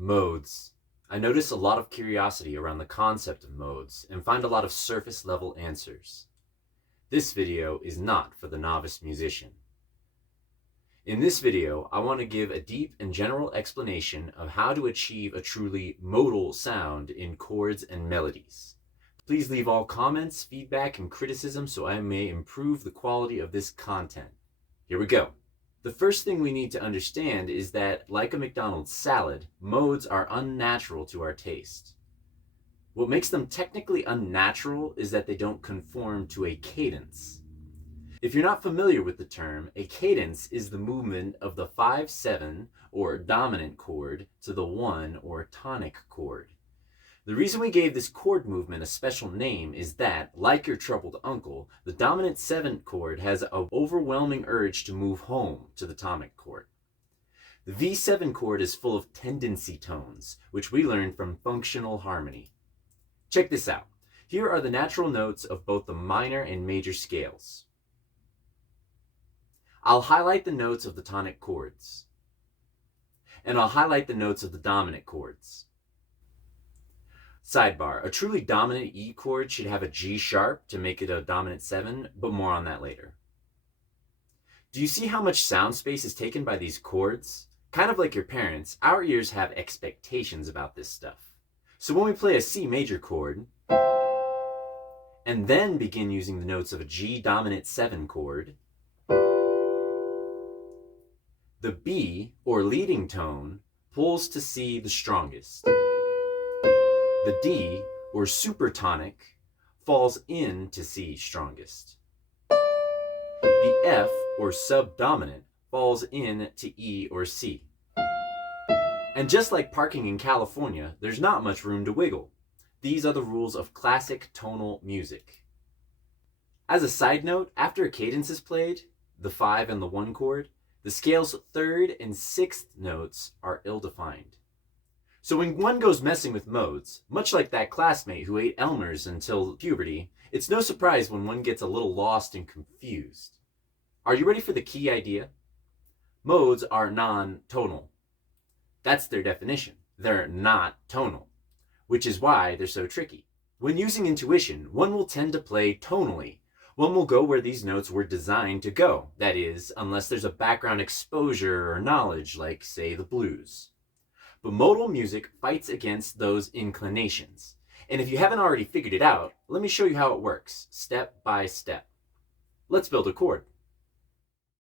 Modes. I notice a lot of curiosity around the concept of modes and find a lot of surface level answers. This video is not for the novice musician. In this video, I want to give a deep and general explanation of how to achieve a truly modal sound in chords and melodies. Please leave all comments, feedback, and criticism so I may improve the quality of this content. Here we go. The first thing we need to understand is that, like a McDonald's salad, modes are unnatural to our taste. What makes them technically unnatural is that they don't conform to a cadence. If you're not familiar with the term, a cadence is the movement of the 5/7 or dominant chord to the 1 or tonic chord. The reason we gave this chord movement a special name is that, like your troubled uncle, the dominant 7th chord has an overwhelming urge to move home to the tonic chord. The V7 chord is full of tendency tones, which we learned from functional harmony. Check this out. Here are the natural notes of both the minor and major scales. I'll highlight the notes of the tonic chords, and I'll highlight the notes of the dominant chords. Sidebar, a truly dominant E chord should have a G sharp to make it a dominant 7, but more on that later. Do you see how much sound space is taken by these chords? Kind of like your parents, our ears have expectations about this stuff. So when we play a C major chord, and then begin using the notes of a G dominant 7 chord, the B, or leading tone, pulls to C the strongest. The D, or supertonic, falls in to C strongest. The F, or subdominant, falls in to E or C. And just like parking in California, there's not much room to wiggle. These are the rules of classic tonal music. As a side note, after a cadence is played, the 5 and the 1 chord, the scale's 3rd and 6th notes are ill-defined. So when one goes messing with modes, much like that classmate who ate Elmer's until puberty, it's no surprise when one gets a little lost and confused. Are you ready for the key idea? Modes are non-tonal. That's their definition. They're not tonal, which is why they're so tricky. When using intuition, one will tend to play tonally. One will go where these notes were designed to go. That is, unless there's a background exposure or knowledge, like, say, the blues. But modal music fights against those inclinations. And if you haven't already figured it out, let me show you how it works, step by step. Let's build a chord.